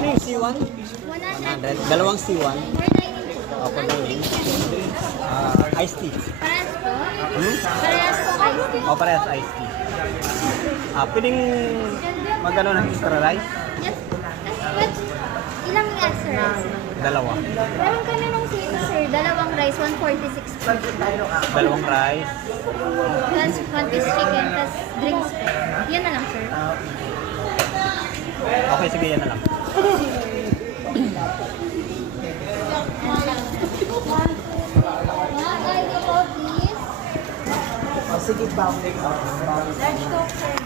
Magkano yung C1? 100. Dalawang C1. Opo, dining. Iced tea. Parehas po? Hmm? Parehas po ice cream. O, parehas iced tea. Pwedeng magano ng extra rice? Yes. But, ilang extra rice? Dalawa. Meron kami nung sito, sir. Dalawang rice, 146 po. Dalawang rice. Plus, one piece chicken, plus drinks po. Yan na lang, sir. Okay, sige, yan na lang. Mga ID po, please. Sige, bawang. Large Coke, sir.